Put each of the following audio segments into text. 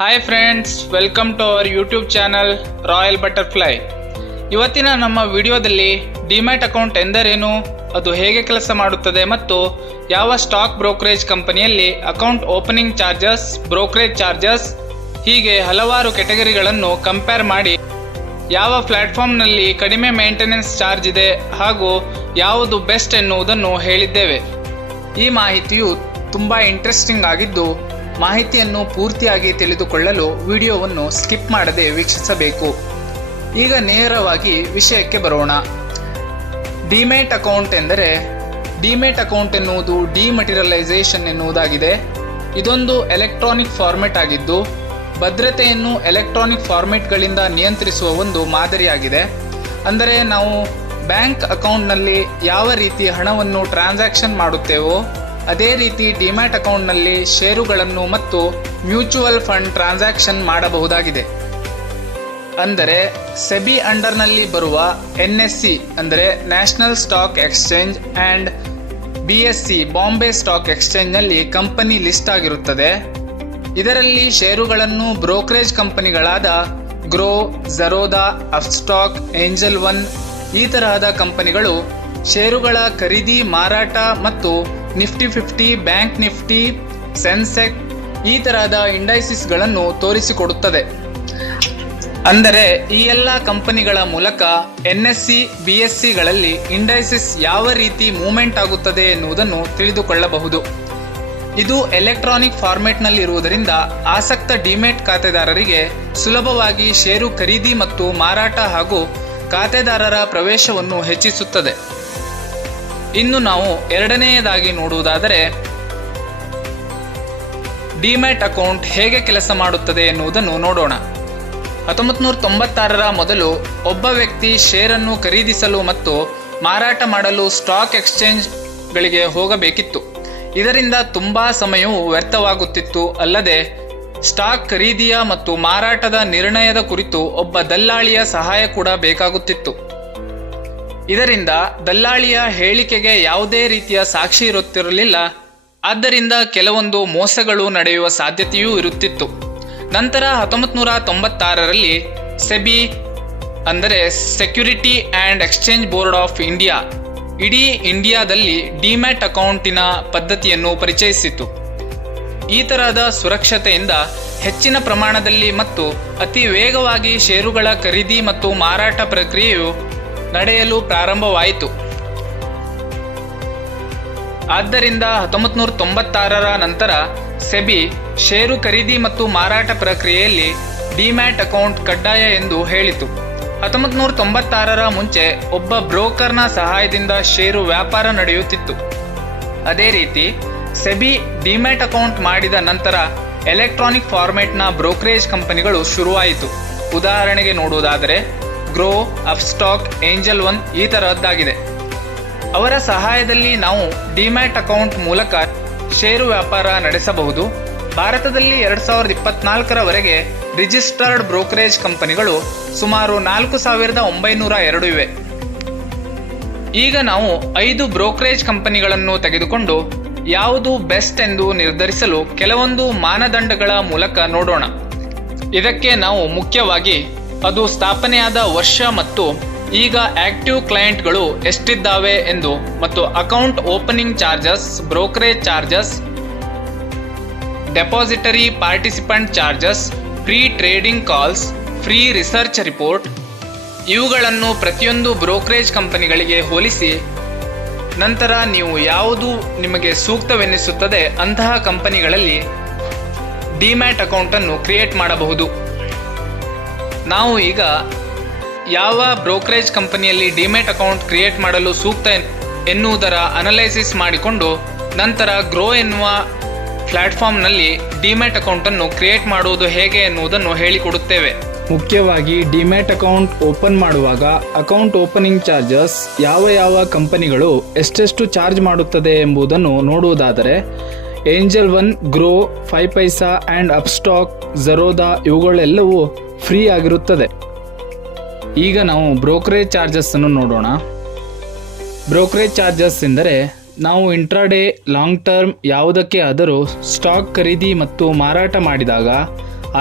Hi friends, welcome to our YouTube channel Royal Butterfly. ಇವತ್ತಿನ ನಮ್ಮ ವಿಡಿಯೋದಲ್ಲಿ ಡಿಮ್ಯಾಟ್ ಅಕೌಂಟ್ ಎಂದರೇನು, ಅದು ಹೇಗೆ ಕೆಲಸ ಮಾಡುತ್ತದೆ ಮತ್ತು ಯಾವ ಸ್ಟಾಕ್ ಬ್ರೋಕರೇಜ್ ಕಂಪನಿಯಲ್ಲಿ account opening charges, brokerage charges ಹೀಗೆ ಹಲವಾರು ಕೆಟಗರಿಗಳನ್ನು ಕಂಪೇರ್ ಮಾಡಿ ಯಾವ ಪ್ಲಾಟ್ಫಾರ್ಮ್ನಲ್ಲಿ ಕಡಿಮೆ ಮೇಂಟೆನೆನ್ಸ್ ಚಾರ್ಜ್ ಇದೆ ಹಾಗೂ ಯಾವುದು ಬೆಸ್ಟ್ ಎನ್ನುವುದನ್ನು ಹೇಳಿದ್ದೇವೆ. ಈ ಮಾಹಿತಿಯು ತುಂಬ ಇಂಟ್ರೆಸ್ಟಿಂಗ್ ಆಗಿದ್ದು, ಮಾಹಿತಿಯನ್ನು ಪೂರ್ತಿಯಾಗಿ ತಿಳಿದುಕೊಳ್ಳಲು ವಿಡಿಯೋವನ್ನು ಸ್ಕಿಪ್ ಮಾಡದೆ ವೀಕ್ಷಿಸಬೇಕು. ಈಗ ನೇರವಾಗಿ ವಿಷಯಕ್ಕೆ ಬರೋಣ. ಡಿಮ್ಯಾಟ್ ಅಕೌಂಟ್ ಎಂದರೆ, ಡಿಮ್ಯಾಟ್ ಅಕೌಂಟ್ ಎನ್ನುವುದು ಡಿಮಟೀರಿಯಲೈಸೇಷನ್ ಎನ್ನುವುದಾಗಿದೆ. ಇದೊಂದು ಎಲೆಕ್ಟ್ರಾನಿಕ್ ಫಾರ್ಮೆಟ್ ಆಗಿದ್ದು, ಭದ್ರತೆಯನ್ನು ಎಲೆಕ್ಟ್ರಾನಿಕ್ ಫಾರ್ಮೆಟ್ಗಳಿಂದ ನಿಯಂತ್ರಿಸುವ ಒಂದು ಮಾದರಿಯಾಗಿದೆ. ಅಂದರೆ ನಾವು ಬ್ಯಾಂಕ್ ಅಕೌಂಟ್ನಲ್ಲಿ ಯಾವ ರೀತಿ ಹಣವನ್ನು ಟ್ರಾನ್ಸಾಕ್ಷನ್ ಮಾಡುತ್ತೇವೋ ಅದೇ ರೀತಿ ಡಿಮ್ಯಾಟ್ ಅಕೌಂಟ್ನಲ್ಲಿ ಷೇರುಗಳನ್ನು ಮತ್ತು ಮ್ಯೂಚುವಲ್ ಫಂಡ್ ಟ್ರಾನ್ಸಾಕ್ಷನ್ ಮಾಡಬಹುದಾಗಿದೆ. ಅಂದರೆ ಸೆಬಿ ಅಂಡರ್ನಲ್ಲಿ ಬರುವ NSE ಅಂದರೆ national stock exchange and BSE Bombay stock ಎಕ್ಸ್ಚೇಂಜ್ನಲ್ಲಿ ಕಂಪನಿ ಲಿಸ್ಟ್ ಆಗಿರುತ್ತದೆ. ಇದರಲ್ಲಿ ಷೇರುಗಳನ್ನು ಬ್ರೋಕರೇಜ್ ಕಂಪನಿಗಳಾದ ಗ್ರೋ, ಝರೋದಾ, ಅಪ್ಸ್ಟಾಕ್, ಏಂಜಲ್ ಒನ್ ಈ ತರಹದ ಕಂಪನಿಗಳು ಷೇರುಗಳ ಖರೀದಿ, ಮಾರಾಟ ಮತ್ತು ನಿಫ್ಟಿ 50, ಬ್ಯಾಂಕ್ ನಿಫ್ಟಿ, ಸೆನ್ಸೆಕ್ ಈ ತರಹದ ಇಂಡೈಸಿಸ್ಗಳನ್ನು ತೋರಿಸಿಕೊಡುತ್ತದೆ. ಅಂದರೆ ಈ ಎಲ್ಲ ಕಂಪನಿಗಳ ಮೂಲಕ NSE, BSEಗಳಲ್ಲಿ ಇಂಡೈಸಿಸ್ ಯಾವ ರೀತಿ ಮೂವ್ಮೆಂಟ್ ಆಗುತ್ತದೆ ಎನ್ನುವುದನ್ನು ತಿಳಿದುಕೊಳ್ಳಬಹುದು. ಇದು ಎಲೆಕ್ಟ್ರಾನಿಕ್ ಫಾರ್ಮೆಟ್ನಲ್ಲಿ ಇರುವುದರಿಂದ ಆಸಕ್ತ ಡಿಮ್ಯಾಟ್ ಖಾತೆದಾರರಿಗೆ ಸುಲಭವಾಗಿ ಷೇರು ಖರೀದಿ ಮತ್ತು ಮಾರಾಟ ಹಾಗೂ ಖಾತೆದಾರರ ಪ್ರವೇಶವನ್ನು ಹೆಚ್ಚಿಸುತ್ತದೆ. ಇನ್ನು ನಾವು ಎರಡನೆಯದಾಗಿ ನೋಡುವುದಾದರೆ ಡಿಮ್ಯಾಟ್ ಅಕೌಂಟ್ ಹೇಗೆ ಕೆಲಸ ಮಾಡುತ್ತದೆ ಎನ್ನುವುದನ್ನು ನೋಡೋಣ. 1996ರ ಮೊದಲು ಒಬ್ಬ ವ್ಯಕ್ತಿ ಷೇರನ್ನು ಖರೀದಿಸಲು ಮತ್ತು ಮಾರಾಟ ಮಾಡಲು ಸ್ಟಾಕ್ ಎಕ್ಸ್ಚೇಂಜ್ಗಳಿಗೆ ಹೋಗಬೇಕಿತ್ತು. ಇದರಿಂದ ತುಂಬಾ ಸಮಯವು ವ್ಯರ್ಥವಾಗುತ್ತಿತ್ತು. ಅಲ್ಲದೆ ಸ್ಟಾಕ್ ಖರೀದಿಯ ಮತ್ತು ಮಾರಾಟದ ನಿರ್ಣಯದ ಕುರಿತು ಒಬ್ಬ ದಲ್ಲಾಳಿಯ ಸಹಾಯ ಕೂಡ ಬೇಕಾಗುತ್ತಿತ್ತು. ಇದರಿಂದ ದಲ್ಲಾಳಿಯ ಹೇಳಿಕೆಗೆ ಯಾವುದೇ ರೀತಿಯ ಸಾಕ್ಷಿ ಇರುತ್ತಿರಲಿಲ್ಲ. ಆದ್ದರಿಂದ ಕೆಲವೊಂದು ಮೋಸಗಳು ನಡೆಯುವ ಸಾಧ್ಯತೆಯೂ ಇರುತ್ತಿತ್ತು. ನಂತರ 1996ರಲ್ಲಿ ಸೆಬಿ ಅಂದರೆ security and exchange board of India ಇಡೀ ಇಂಡಿಯಾದಲ್ಲಿ ಡಿಮ್ಯಾಟ್ ಅಕೌಂಟಿನ ಪದ್ಧತಿಯನ್ನು ಪರಿಚಯಿಸಿತು. ಈ ತರಹದ ಸುರಕ್ಷತೆಯಿಂದ ಹೆಚ್ಚಿನ ಪ್ರಮಾಣದಲ್ಲಿ ಮತ್ತು ಅತಿ ವೇಗವಾಗಿ ಷೇರುಗಳ ಖರೀದಿ ಮತ್ತು ಮಾರಾಟ ಪ್ರಕ್ರಿಯೆಯು ನಡೆಯಲು ಪ್ರಾರಂಭವಾಯಿತು. ಆದ್ದರಿಂದ 1996ರ ನಂತರ ಸೆಬಿ ಷೇರು ಖರೀದಿ ಮತ್ತು ಮಾರಾಟ ಪ್ರಕ್ರಿಯೆಯಲ್ಲಿ ಡಿಮ್ಯಾಟ್ ಅಕೌಂಟ್ ಕಡ್ಡಾಯ ಎಂದು ಹೇಳಿತು. 1996ರ ಮುಂಚೆ ಒಬ್ಬ ಬ್ರೋಕರ್ನ ಸಹಾಯದಿಂದ ಷೇರು ವ್ಯಾಪಾರ ನಡೆಯುತ್ತಿತ್ತು. ಅದೇ ರೀತಿ ಸೆಬಿ ಡಿಮ್ಯಾಟ್ ಅಕೌಂಟ್ ಮಾಡಿದ ನಂತರ ಎಲೆಕ್ಟ್ರಾನಿಕ್ ಫಾರ್ಮೆಟ್ನ ಬ್ರೋಕರೇಜ್ ಕಂಪನಿಗಳು ಶುರುವಾಯಿತು. ಉದಾಹರಣೆಗೆ ನೋಡುವುದಾದರೆ ಗ್ರೋ, ಅಪ್ಸ್ಟಾಕ್, ಏಂಜಲ್ ಒನ್ ಈ ತರಹದ್ದಾಗಿದೆ. ಅವರ ಸಹಾಯದಲ್ಲಿ ನಾವು ಡಿಮ್ಯಾಟ್ ಅಕೌಂಟ್ ಮೂಲಕ ಷೇರು ವ್ಯಾಪಾರ ನಡೆಸಬಹುದು. ಭಾರತದಲ್ಲಿ 2024ರವರೆಗೆ ರಿಜಿಸ್ಟರ್ಡ್ ಬ್ರೋಕರೇಜ್ ಕಂಪನಿಗಳು ಸುಮಾರು 4902 ಇವೆ. ಈಗ ನಾವು 5 ಬ್ರೋಕರೇಜ್ ಕಂಪನಿಗಳನ್ನು ತೆಗೆದುಕೊಂಡು ಯಾವುದು ಬೆಸ್ಟ್ ಎಂದು ನಿರ್ಧರಿಸಲು ಕೆಲವೊಂದು ಮಾನದಂಡಗಳ ಮೂಲಕ ನೋಡೋಣ. ಇದಕ್ಕೆ ನಾವು ಮುಖ್ಯವಾಗಿ ಅದು ಸ್ಥಾಪನೆಯಾದ ವರ್ಷ ಮತ್ತು ಈಗ ಆಕ್ಟಿವ್ ಕ್ಲೈಂಟ್ಗಳು ಎಷ್ಟಿದ್ದಾವೆ ಎಂದು ಮತ್ತು account opening charges, brokerage charges, depository participant charges, free trading calls, free research report ಇವುಗಳನ್ನು ಪ್ರತಿಯೊಂದು ಬ್ರೋಕರೇಜ್ ಕಂಪನಿಗಳಿಗೆ ಹೋಲಿಸಿ ನಂತರ ನೀವು ಯಾವುದು ನಿಮಗೆ ಸೂಕ್ತವೆನ್ನಿಸುತ್ತದೆ ಅಂತಹ ಕಂಪನಿಗಳಲ್ಲಿ ಡಿಮ್ಯಾಟ್ ಅಕೌಂಟನ್ನು ಕ್ರಿಯೇಟ್ ಮಾಡಬಹುದು. ನಾವು ಈಗ ಯಾವ ಬ್ರೋಕರೇಜ್ ಕಂಪನಿಯಲ್ಲಿ ಡಿಮ್ಯಾಟ್ ಅಕೌಂಟ್ ಕ್ರಿಯೇಟ್ ಮಾಡಲು ಸೂಕ್ತ ಎನ್ನುವುದರ ಅನಲೈಸಿಸ್ ಮಾಡಿಕೊಂಡು ನಂತರ ಗ್ರೋ ಎನ್ನುವ ಪ್ಲಾಟ್ಫಾರ್ಮ್ನಲ್ಲಿ ಡಿಮ್ಯಾಟ್ ಅಕೌಂಟನ್ನು ಕ್ರಿಯೇಟ್ ಮಾಡುವುದು ಹೇಗೆ ಎನ್ನುವುದನ್ನು ಹೇಳಿಕೊಡುತ್ತೇವೆ. ಮುಖ್ಯವಾಗಿ ಡಿಮ್ಯಾಟ್ ಅಕೌಂಟ್ ಓಪನ್ ಮಾಡುವಾಗ ಅಕೌಂಟ್ ಓಪನಿಂಗ್ ಚಾರ್ಜಸ್ ಯಾವ ಕಂಪನಿಗಳು ಎಷ್ಟೆಷ್ಟು ಚಾರ್ಜ್ ಮಾಡುತ್ತದೆ ಎಂಬುದನ್ನು ನೋಡುವುದಾದರೆ ಏಂಜಲ್ ಒನ್, ಗ್ರೋ, 5 ಪೈಸಾ ಆ್ಯಂಡ್ ಅಪ್ಸ್ಟಾಕ್, ಝರೋದಾ ಇವುಗಳೆಲ್ಲವೂ ಫ್ರೀ ಆಗಿರುತ್ತದೆ. ಈಗ ನಾವು ಬ್ರೋಕರೇಜ್ ಚಾರ್ಜಸ್ ಅನ್ನು ನೋಡೋಣ. ಬ್ರೋಕರೇಜ್ ಚಾರ್ಜಸ್ ಎಂದರೆ ನಾವು ಇಂಟ್ರಾಡೇ, ಲಾಂಗ್ ಟರ್ಮ್ ಯಾವುದಕ್ಕೆ ಆದರೂ ಸ್ಟಾಕ್ ಖರೀದಿ ಮತ್ತು ಮಾರಾಟ ಮಾಡಿದಾಗ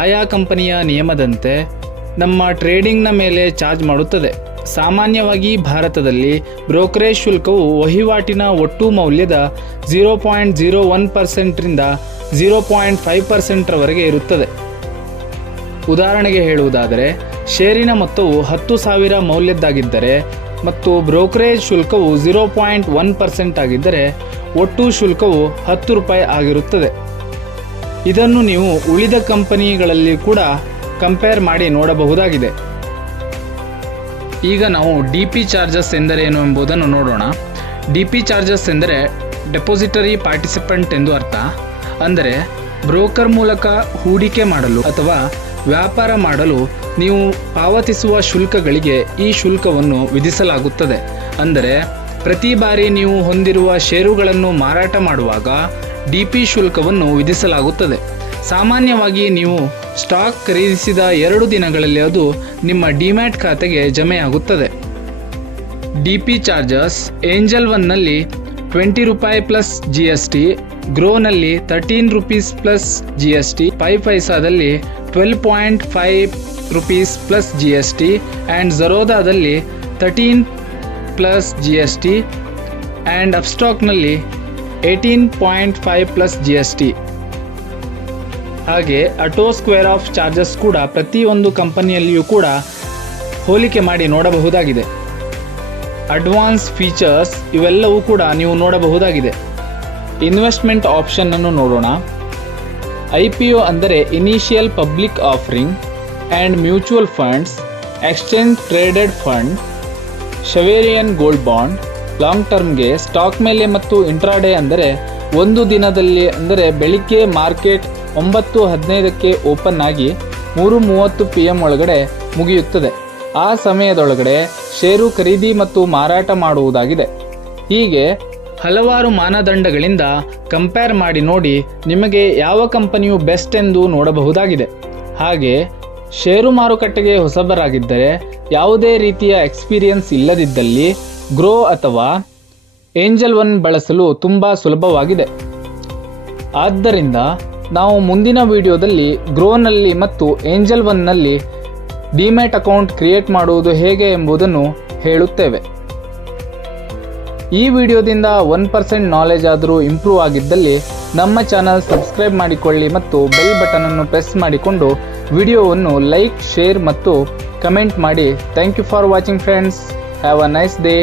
ಆಯಾ ಕಂಪನಿಯ ನಿಯಮದಂತೆ ನಮ್ಮ ಟ್ರೇಡಿಂಗ್ನ ಮೇಲೆ ಚಾರ್ಜ್ ಮಾಡುತ್ತದೆ. ಸಾಮಾನ್ಯವಾಗಿ ಭಾರತದಲ್ಲಿ ಬ್ರೋಕರೇಜ್ ಶುಲ್ಕವು ವಹಿವಾಟಿನ ಒಟ್ಟು ಮೌಲ್ಯದ 0.01%ರಿಂದ 0.5%ರವರೆಗೆ ಇರುತ್ತದೆ. ಉದಾಹರಣೆಗೆ ಹೇಳುವುದಾದರೆ, ಷೇರಿನ ಮೊತ್ತವು 10,000 ಮೌಲ್ಯದ್ದಾಗಿದ್ದರೆ ಮತ್ತು ಬ್ರೋಕರೇಜ್ ಶುಲ್ಕವು 0.1% ಆಗಿದ್ದರೆ ಒಟ್ಟು ಶುಲ್ಕವು 10 ರೂಪಾಯಿ ಆಗಿರುತ್ತದೆ. ಇದನ್ನು ನೀವು ಉಳಿದ ಕಂಪನಿಗಳಲ್ಲಿ ಕೂಡ ಕಂಪೇರ್ ಮಾಡಿ ನೋಡಬಹುದಾಗಿದೆ. ಈಗ ನಾವು DP ಚಾರ್ಜಸ್ ಎಂದರೇನು ಎಂಬುದನ್ನು ನೋಡೋಣ. DP ಚಾರ್ಜಸ್ ಎಂದರೆ ಡೆಪಾಸಿಟರಿ ಪಾರ್ಟಿಸಿಪೆಂಟ್ ಎಂದು ಅರ್ಥ. ಅಂದರೆ ಬ್ರೋಕರ್ ಮೂಲಕ ಹೂಡಿಕೆ ಮಾಡಲು ಅಥವಾ ವ್ಯಾಪಾರ ಮಾಡಲು ನೀವು ಪಾವತಿಸುವ ಶುಲ್ಕಗಳಿಗೆ ಈ ಶುಲ್ಕವನ್ನು ವಿಧಿಸಲಾಗುತ್ತದೆ. ಅಂದರೆ ಪ್ರತಿ ಬಾರಿ ನೀವು ಹೊಂದಿರುವ ಷೇರುಗಳನ್ನು ಮಾರಾಟ ಮಾಡುವಾಗ DP ಶುಲ್ಕವನ್ನು ವಿಧಿಸಲಾಗುತ್ತದೆ. ಸಾಮಾನ್ಯವಾಗಿ ನೀವು ಸ್ಟಾಕ್ ಖರೀದಿಸಿದ 2 ದಿನಗಳಲ್ಲಿ ಅದು ನಿಮ್ಮ ಡಿಮ್ಯಾಟ್ ಖಾತೆಗೆ ಜಮೆಯಾಗುತ್ತದೆ. DP ಚಾರ್ಜಸ್ ಏಂಜಲ್ 1ನಲ್ಲಿ 20 ರೂಪಾಯಿ ಪ್ಲಸ್ GST, ಗ್ರೋನಲ್ಲಿ 13 ರೂಪೀಸ್ ಪ್ಲಸ್ GST, 5 ಪೈಸಾದಲ್ಲಿ 12.5 ರೂಪೀಸ್ ಪ್ಲಸ್ GST ಆ್ಯಂಡ್ ಝರೋದಾದಲ್ಲಿ 13 ಪ್ಲಸ್ GST ಆ್ಯಂಡ್ ಅಪ್ಸ್ಟಾಕ್ನಲ್ಲಿ 18.5 ಪ್ಲಸ್ GST. ಹಾಗೆ ಅಟೋ ಸ್ಕ್ವೇರ್ ಆಫ್ ಚಾರ್ಜಸ್ ಕೂಡ ಪ್ರತಿಯೊಂದು ಕಂಪನಿಯಲ್ಲಿಯೂ ಕೂಡ ಹೋಲಿಕೆ ಮಾಡಿ ನೋಡಬಹುದಾಗಿದೆ. ಅಡ್ವಾನ್ಸ್ ಫೀಚರ್ಸ್ ಇವೆಲ್ಲವೂ ಕೂಡ ನೀವು ನೋಡಬಹುದಾಗಿದೆ. ಇನ್ವೆಸ್ಟ್ಮೆಂಟ್ ಆಪ್ಷನ್ ಅನ್ನು ನೋಡೋಣ. IPO ಅಂದರೆ initial public offering and mutual funds, exchange traded fund, sovereign gold bond. Long ಟರ್ಮ್ಗೆ ಸ್ಟಾಕ್ ಮೇಲೆ ಮತ್ತು ಇಂಟ್ರಾಡೇ ಅಂದರೆ ಒಂದು ದಿನದಲ್ಲಿ, ಅಂದರೆ ಬೆಳಿಗ್ಗೆ ಮಾರ್ಕೆಟ್ 9:15ಕ್ಕೆ ಓಪನ್ ಆಗಿ 3:30 PM ಒಳಗಡೆ ಮುಗಿಯುತ್ತದೆ. ಆ ಸಮಯದೊಳಗಡೆ ಷೇರು ಖರೀದಿ ಮತ್ತು ಮಾರಾಟ ಮಾಡುವುದಾಗಿದೆ. ಹೀಗೆ ಹಲವಾರು ಮಾನದಂಡಗಳಿಂದ ಕಂಪೇರ್ ಮಾಡಿ ನೋಡಿ ನಿಮಗೆ ಯಾವ ಕಂಪನಿಯು ಬೆಸ್ಟ್ ಎಂದು ನೋಡಬಹುದಾಗಿದೆ. ಹಾಗೆ ಷೇರು ಮಾರುಕಟ್ಟೆಗೆ ಹೊಸಬರಾಗಿದ್ದರೆ, ಯಾವುದೇ ರೀತಿಯ ಎಕ್ಸ್ಪೀರಿಯನ್ಸ್ ಇಲ್ಲದಿದ್ದಲ್ಲಿ ಗ್ರೋ ಅಥವಾ ಏಂಜಲ್ 1 ಬಳಸಲು ತುಂಬ ಸುಲಭವಾಗಿದೆ. ಆದ್ದರಿಂದ ನಾವು ಮುಂದಿನ ವಿಡಿಯೋದಲ್ಲಿ ಗ್ರೋನಲ್ಲಿ ಮತ್ತು ಏಂಜಲ್ 1ನಲ್ಲಿ ಡಿಮ್ಯಾಟ್ ಅಕೌಂಟ್ ಕ್ರಿಯೇಟ್ ಮಾಡುವುದು ಹೇಗೆ ಎಂಬುದನ್ನು ಹೇಳುತ್ತೇವೆ. ಈ ವಿಡಿಯೋದಿಂದ 1% ನಾಲೆಜ್ ಆದರೂ ಇಂಪ್ರೂವ್ ಆಗಿದ್ದಲ್ಲಿ ನಮ್ಮ ಚಾನಲ್ ಸಬ್ಸ್ಕ್ರೈಬ್ ಮಾಡಿಕೊಳ್ಳಿ ಮತ್ತು ಬೆಲ್ ಬಟನ್ ಅನ್ನು ಪ್ರೆಸ್ ಮಾಡಿಕೊಂಡು ವಿಡಿಯೋವನ್ನು ಲೈಕ್, ಶೇರ್ ಮತ್ತು ಕಮೆಂಟ್ ಮಾಡಿ. Thank you for watching friends. Have a nice day.